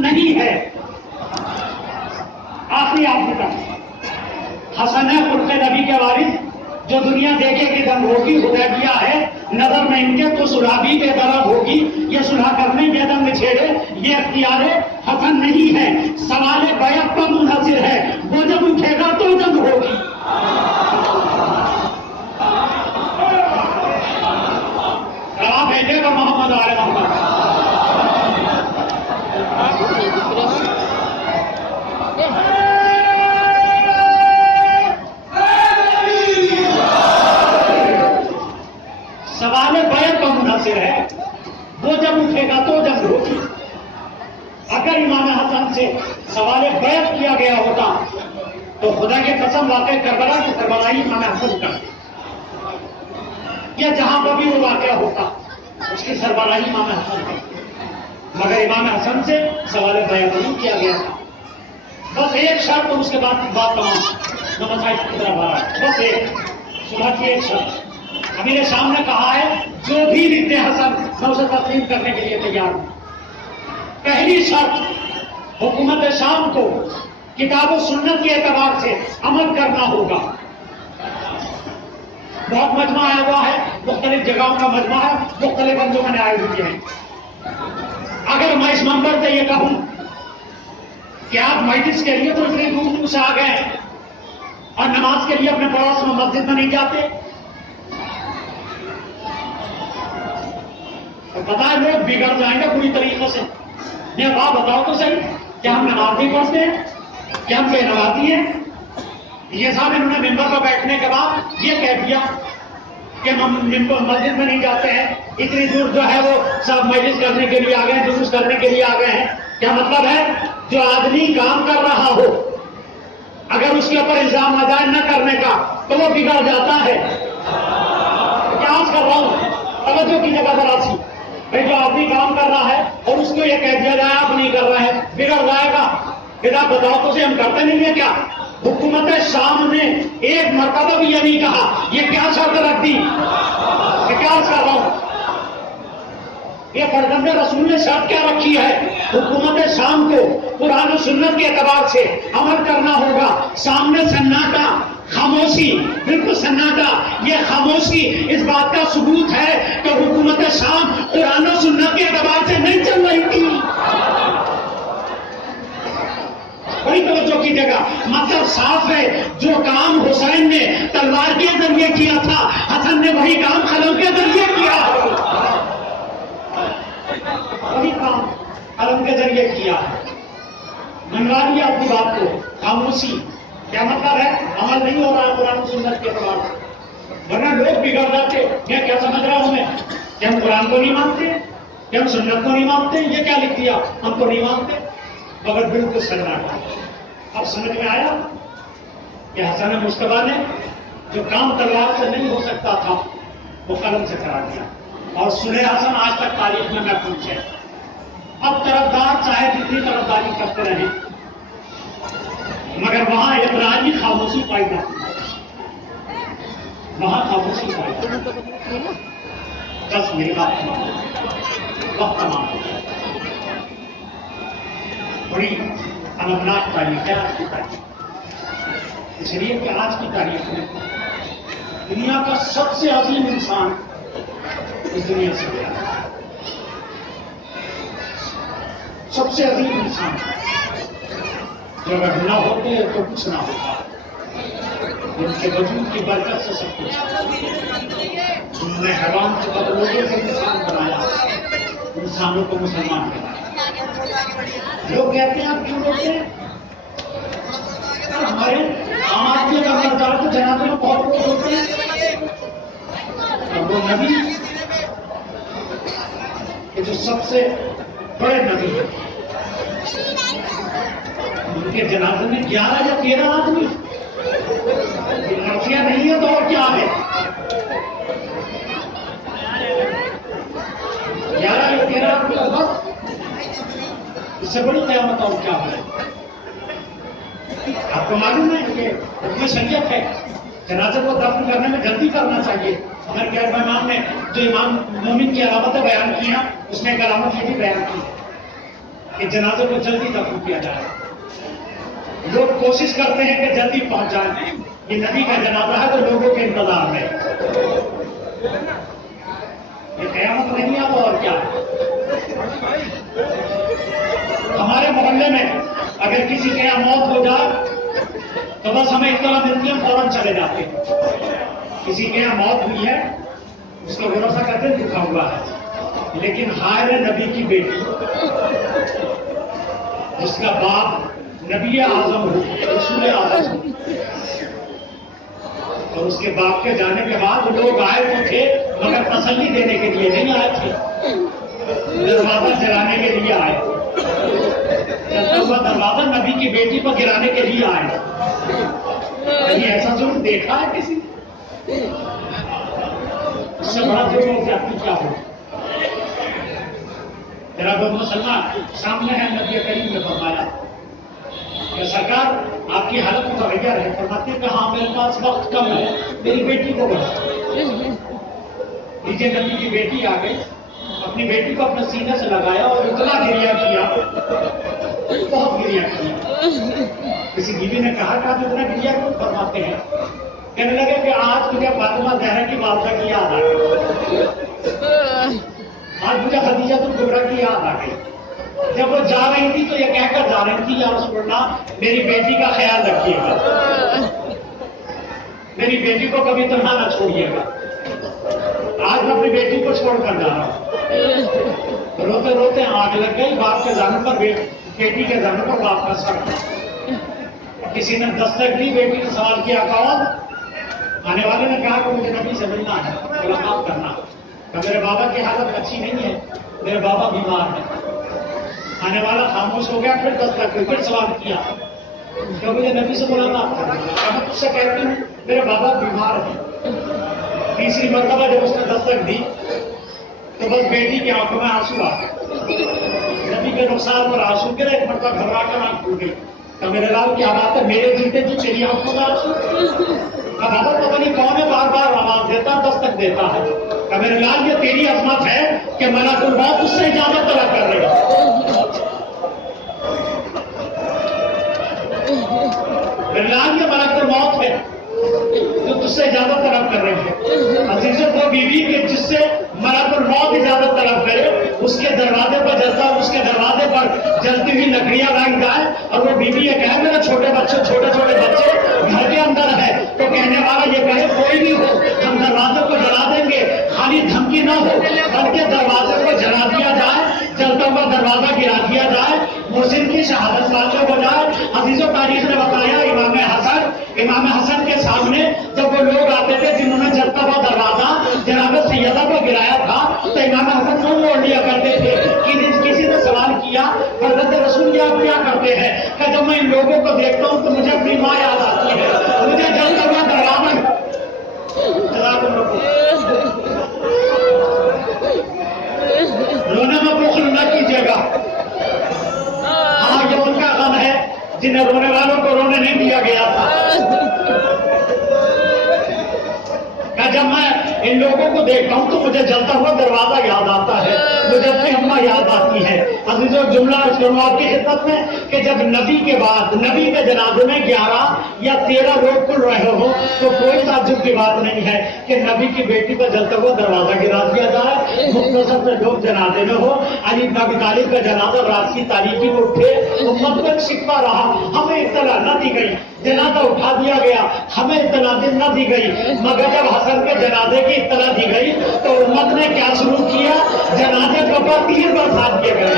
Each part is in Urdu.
حسن نہیں ہے. آخری آدمی تک حسن ہے خلق نبی کے وارث، جو دنیا دیکھے کہ دم ہوگی حدیبیہ ہے نظر میں ان کے تو صلح بھی بے درد ہوگی، یہ صلح کرنے کے دم میں چھیڑے یہ اختیار حسن نہیں ہے. سوال بیعت پر منحصر ہے، وہ جب اٹھے گا تو جنگ ہوگی. جواب بھیجے گا محمد آل محمد. سوال بیعت پر منحصر ہے، وہ جب اٹھے گا تو جنگ ہوگی. اگر امام حسن سے سوال بیعت کیا گیا ہوتا تو خدا کی قسم واقع کربلا کی سربراہی امام حسن کا، یا جہاں پر بھی وہ واقعہ ہوتا اس کی سربراہی امام حسن کا، مگر امام حسن سے سوال بیعت نہیں کیا گیا تھا. بس ایک شرط اور اس کے بعد بات تمام. بس ایک صبح کی ایک شرط امیر شام نے کہا ہے جو بھی لکھتے حسن میں اسے تسلیم کرنے کے لیے تیار ہوں. پہلی شرط حکومت شام کو کتاب و سنت کے اعتبار سے عمل کرنا ہوگا. بہت مجمع آیا ہوا ہے، مختلف جگہوں کا مجمع ہے، مختلف انجمن آئے ہوئے ہیں. اگر میں اس منبر سے یہ کہوں کہ آپ مجلس کے لیے تو اتنی دور دور سے آ گئے ہیں اور نماز کے لیے اپنے پڑوس میں مسجد میں نہیں جاتے، تو پتا ہے لوگ بگڑ جائیں گے پوری طریقے سے. یہ بات بتاؤ تو صحیح، کیا ہم نماز نہیں پڑھتے ہیں؟ کیا ہم بے نمازی ہیں؟ یہ صاحب انہوں نے ممبر پر بیٹھنے کے بعد یہ کہہ دیا کہ ہم مسجد میں نہیں جاتے ہیں، اتنی دور جو ہے وہ سب مجلس کرنے کے لیے آ گئے ہیں، جلوس کرنے کے لیے آ گئے ہیں. کیا مطلب ہے؟ جو آدمی کام کر رہا ہو اگر اس کے اوپر الزام لگائے نہ کرنے کا تو وہ بگڑ جاتا ہے. کیا کر رہا ہوں توجہ کی جگہ پر آسی بھائی، جو آدمی کام کر رہا ہے اور اس کو یہ کہہ دیا جائے آپ نہیں کر رہے ہیں بگڑ جائے گا. پھر آپ بتاؤ تو ہم کرتے نہیں ہیں کیا؟ حکومت شام نے ایک مرتبہ بھی یہ نہیں کہا. یہ کیا شرط رکھ دی کہ کیا کر رہا ہوں؟ یہ فرزند رسول نے شرط کیا رکھی ہے؟ حکومت شام کو قرآن و سنت کے اعتبار سے عمل کرنا ہوگا. سامنے سناٹا، خاموشی، بالکل سناٹا. یہ خاموشی اس بات کا ثبوت ہے کہ حکومت شام قرآن و سنت کے اعتبار سے نہیں چل رہی تھی. بڑی توجہ کی جگہ مطلب صاف ہے، جو کام حسین نے تلوار کے ذریعے کیا تھا حسن نے وہی کام قلم کے ذریعے کیا. وہی کام قلم کے ذریعے کیا. منوا لیا اپنی بات کو. خاموشی کیا مطلب ہے؟ عمل نہیں ہو رہا قرآن و سنت کے اعتبار سے، ورنہ لوگ بگڑ جاتے. میں کیا سمجھ رہا ہوں میں کہ ہم قرآن کو نہیں مانتے، کہ ہم سنت کو نہیں مانتے، یہ کیا لکھ دیا ہم کو نہیں مانتے. مگر بالکل سناٹا. اب سمجھ میں آیا کہ حسن مصطفیٰ نے جو کام تلوار سے نہیں ہو سکتا تھا وہ قلم سے کرا دیا. اور سلح حسن آج تک تاریخ میں محفوظ ہے. اب طرفدار چاہے جتنی طرفداری کرتے رہیں مگر وہاں اعتراضی خاموشی پائی جاتی ہے. وہاں خاموشی پائی جاتی ہے. بس میری بات تمام وقت تمام. بڑی المناک تاریخ ہے آج کی تاریخ، اس لیے کہ آج کی تاریخ میں دنیا کا سب سے عظیم انسان اس دنیا سے گیا. سب سے عظیم انسان جو اگر نہ ہوتے تو کچھ نہ ہوتا. ان کے وجود کی برکت سے سب کچھ. انہوں نے حیوان سے بدلوں سے انسان بنایا، انسانوں کو مسلمان بنایا. لوگ کہتے ہیں آپ کیوں روکتے ہیں؟ ہمارے عام آدمی کا مردار تو جنازے میں بہت لوگ ہوتے ہیں. اور وہ نبی کہ جو سب سے بڑے نبی ہیں ان کے جنازے میں 11 یا 13 آدمی. لڑکیاں نہیں ہے تو اور کیا ہے؟ 11 یا 13 آدمی بس. اس سے بڑی قیامت اور کیا ہے؟ آپ کو معلوم ہے کہ حکم شریعت ہے جنازے کو دفن کرنے میں جلدی کرنا چاہیے. ہمارے غیر امام نے جو امام مومن کی علامتیں بیان کی ہیں اس میں ایک علامت یہ بھی بیان کی کہ جنازے کو جلدی دفن کیا جائے. لوگ کوشش کرتے ہیں کہ جلدی پہنچ جائیں. یہ نبی کا جنازہ ہے تو لوگوں کے انتظار میں. یہ قیامت نہیں ہے اور کیا. ہمارے محلے میں اگر کسی کے یہاں موت ہو جائے تو بس ہمیں اطلاع ملتی ہے، ہم فوراً چلے جاتے ہیں. کسی کے یہاں موت ہوئی ہے اس کا بھروسہ کرتے ہیں دکھا ہوا ہے. لیکن ہائے نبی کی بیٹی جس کا باپ نبی اعظم ہو، رسول اعظم ہو، اور اس کے باپ کے جانے کے بعد لوگ آئے تو تھے مگر تسلی دینے کے لیے نہیں آئے تھے، دروازہ جلانے کے لیے آئے تھے. دروازہ نبی کی بیٹی کو گرانے کے لیے آئے. کہیں ایسا ضرور دیکھا ہے کسی؟ اس سے بڑا ضرور جاتی کیا ہو. تیرا بہت مسلمان سامنے ہے. نبی کریم نے فرمایا کہ سرکار آپ کی حالت متغیر ہے. فرماتے کہ ہاں میرے پاس وقت کم ہے، میری بیٹی کو بڑھا دیجیے. نبی کی بیٹی آ گئی، اپنی بیٹی کو اپنے سینے سے لگایا اور اتنا گریا کیا، بہت گریا کیا. کسی بیوی نے کہا کہ آپ اتنا گریا کیوں فرماتے ہیں؟ کہنے لگے کہ آج مجھے فاطمہ زہرا کی والدہ کی یاد آ گئی، آج مجھے خدیجہ الکبریٰ کی یاد آ گئی. جب وہ جا رہی تھی تو یہ کہہ کر جا رہی تھی یا رسول اللہ میری بیٹی کا خیال رکھیے گا، میری بیٹی کو کبھی تنہا نہ چھوڑیے گا. آج میں اپنی بیٹی کو چھوڑ کر جا رہا ہوں. روتے روتے آگ لگ گئی. باپ کے جانے پر بیٹی کے جانے پر باپ کا سر. کسی نے دستک دی، بیٹی نے سوال کیا کون؟ آنے والے نے کہا کہ مجھے نبی سے ملنا ہے، ملاقات کرنا. کہ میرے بابا کی حالت اچھی نہیں ہے، میرے بابا بیمار ہیں. آنے والا خاموش ہو گیا. پھر دستک دی، پھر سوال کیا کہ مجھے نبی سے ملاقات کرنا ہے. میں تجھ سے کہتی ہوں میرے بابا بیمار ہیں. تیسری مرتبہ جب اس نے دستک دی تو بس بیٹی کی آنکھوں میں آنسو آ گئے. نبی کے رخسار پر آنسو گرے. ایک مرتبہ گھبرا کر آنکھ کھل گئی. کہ میرے لال کیا بات ہے، میرے جیتے تو تیری آنکھوں میں آنسو؟ بابا پتہ نہیں کون ہے بار بار آواز دیتا دستک دیتا ہے. کہ میرے لال یہ تیری عظمت ہے کہ ملک الموت اس سے اجازت طلب کر رہے ہیں. میرے لال یہ ملک الموت ہے جو تجھ سے اجازت طلب کر رہے ہیں. عزیزوں وہ بیوی کے جس سے ملک الموت اجازت طلب کرے اس کے دروازے پر جلتا، اس کے دروازے پر جلتی ہوئی لکڑیاں لائی جائے اور وہ بیوی یہ کہے میرے چھوٹے بچے گھر کے اندر ہے تو کہنے والا یہ کہے کوئی بھی ہو ہم دروازے کو جلا دیں گے. خالی دھمکی نہ ہو بلکہ دروازے کو جلا دیا جائے، جلتا ہوا دروازہ گرا دیا جائے، محسن کی شہادت واقع ہو جائے. عزیزوں تاریخ نے بتایا امام حسن کے سامنے جب وہ لوگ آتے تھے جنہوں نے جلتا ہوا دروازہ جناب سیدہ کو گرایا تھا تو امام حسن کو موڑ لیا کرتے تھے. کسی نے سوال کیا حضرت رسول یہ آپ کیا کرتے ہیں؟ کہ جب میں ان لوگوں کو دیکھتا ہوں تو مجھے اپنی ماں یاد آتی ہے، مجھے جلتا ہوا دروازہ. رونے میں بخل نہ کیجیے گا. ہاں یہ ان کا غم ہے جنہیں رونے والوں کو رونے نہیں دیا گیا تھا. جب میں ان لوگوں کو دیکھتا ہوں تو مجھے جلتا ہوا دروازہ یاد آتا ہے، مجھے اپنی اماں یاد آتی ہے. عزیزوں جملہ سنو آپ کی خدمت میں کہ جب نبی کے بعد نبی کے جنازے میں 11 یا 13 لوگ کھل رہے ہو تو کوئی تعجب کی بات نہیں ہے کہ نبی کی بیٹی پر جلتا ہوا دروازہ گرا دیا جائے. مختصر سے لوگ جنازے میں ہو. علی بن ابی طالب کا جنازہ رات کی تاریکی میں اٹھے، امت تک شکوہ رہا، ہمیں اطلاع نہ دی گئی. جنازہ اٹھا دیا گیا، ہمیں اطلاع نہ دی گئی. مگر جب حسن کے جنازے کی اطلاع دی گئی تو امت نے کیا شروع کیا؟ جنازے کے اوپر 3 برسات کیے گئے.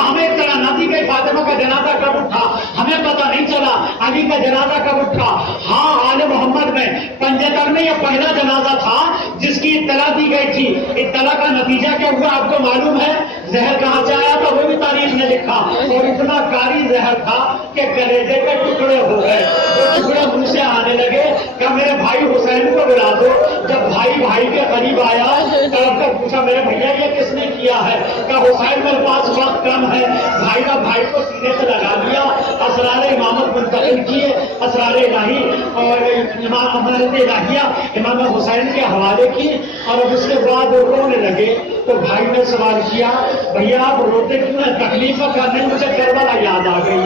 ہمیں اطلاع نہ دی گئی. فاطمہ کا جنازہ کب اٹھا ہمیں پتہ نہیں چلا. علی کا جنازہ کب اٹھا؟ ہاں آل محمد میں پنجتر میں یہ پہلا جنازہ تھا جس کی اطلاع دی گئی تھی. اطلاع کا نتیجہ کیا ہوا آپ کو معلوم ہے؟ زہر کہاں سے آیا تھا وہ بھی تاریخ نے لکھا، اور اتنا کاری زہر تھا کہ کلیجے کے ٹکڑے ہو گئے. وہ ٹکڑے منہ سے آنے لگے کہ میرے بھائی حسین کو بلا دو. جب بھائی بھائی کے قریب آیا، طرف کر پوچھا میرے بھیا یہ کس نے کیا ہے؟ کہا حسین میرے پاس وقت کم ہے۔ بھائی کا بھائی کو سینے سے لگا دیا، اسرار امامت منتقل کیے، اسرار الہی اور امانت الہیہ امام حسین کے حوالے کی، اور اب اس کے بعد وہ رونے لگے تو بھائی نے سوال کیا بھیا آپ روتے کیوں ہیں؟ تکلیف کرنے مجھے کربلا یاد آ گئی،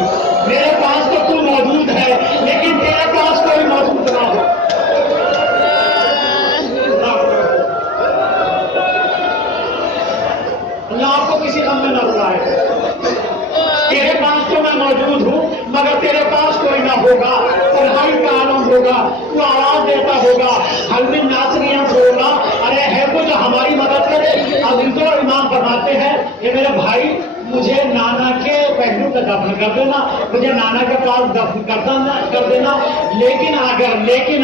میرے پاس تو تو موجود ہے لیکن تیرے پاس کوئی موجود نہ ہو۔ اللہ آپ کو کسی غم میں نہ رلائے، تیرے پاس تو میں موجود ہوں مگر تیرے پاس کوئی نہ ہوگا، تنہائی کا عالم ہوگا، تو آواز دیتا ہوگا حل من ناصریاں بولا، ارے ہے وہ جو ہماری مدد کرے۔ اب ان کو امام فرماتے ہیں کہ میرے بھائی مجھے نانا کے پہلو پہ دفن کر دینا، مجھے نانا کے پاس دفن کر دینا، لیکن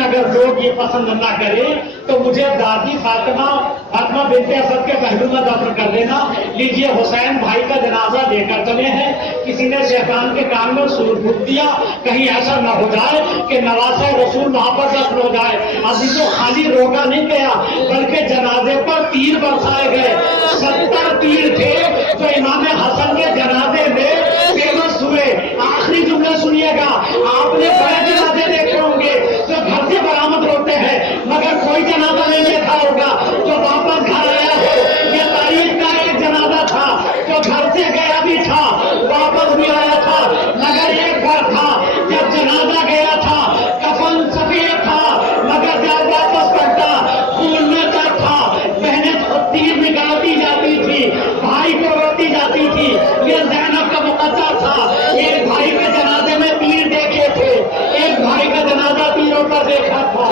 اگر لوگ یہ پسند نہ کریں تو مجھے دادی فاطمہ بنت اسد کے پہلو میں دفن کر دینا۔ لیجیے حسین بھائی کا جنازہ لے کر چلے ہیں، کسی نے شیطان کے کان میں سور پھونک دیا کہیں ایسا نہ ہو جائے کہ نواسہ رسول وہاں پر دفن ہو جائے۔ ابھی تو خالی روکا نہیں گیا بلکہ جنازے پر تیر برسائے گئے، 70 تیر تھے جو امام حسن کے جنازے میں فیمس ہوئے۔ آخری جملے سنیے گا، آپ نے بڑے جنازے دیکھے ہوں گے جو گھر سے برآمد ہوتے ہیں مگر کوئی جنازہ نہیں دیکھا ہوگا جو واپس گھر آیا ہو۔ یہ تاریخ کا ایک جنازہ تھا جو گھر سے گیا بھی تھا واپس بھی آیا تھا، مگر ایک گھر تھا جب جنازہ گیا تھا کفن سفید تھا مگر جب واپس پلٹا خون میں تر تھا، بہنیں تیر نکالتی جاتی تھی، بھائی کو روتی جاتی تھی۔ یہ زینب کا مقدر تھا، ایک بھائی کے جنازے میں تیر دیکھے تھے، ایک بھائی کا جنازہ تیروں پر دیکھا تھا،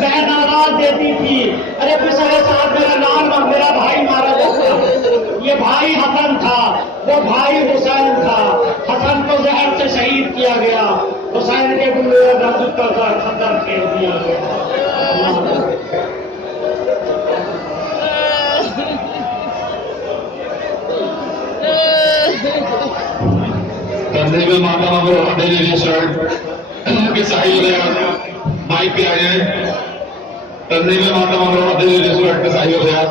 بہن آواز دیتی تھی ارے پسرے صاحب میرا بھائی مارا جاتا۔ یہ بھائی حسن تھا، وہ بھائی حسین تھا۔ حسن کو زہر سے شہید کیا گیا، حسین کے گلے رجت کا خطر پھیر دیا گیا۔ تنظیم ماتما کو ڈیلی ریسٹورنٹ کے صحیح مائک پہ آ جائیں۔ تنظیم ماتما کو ڈیلی ریسٹورنٹ کے صحیح ہو گیا۔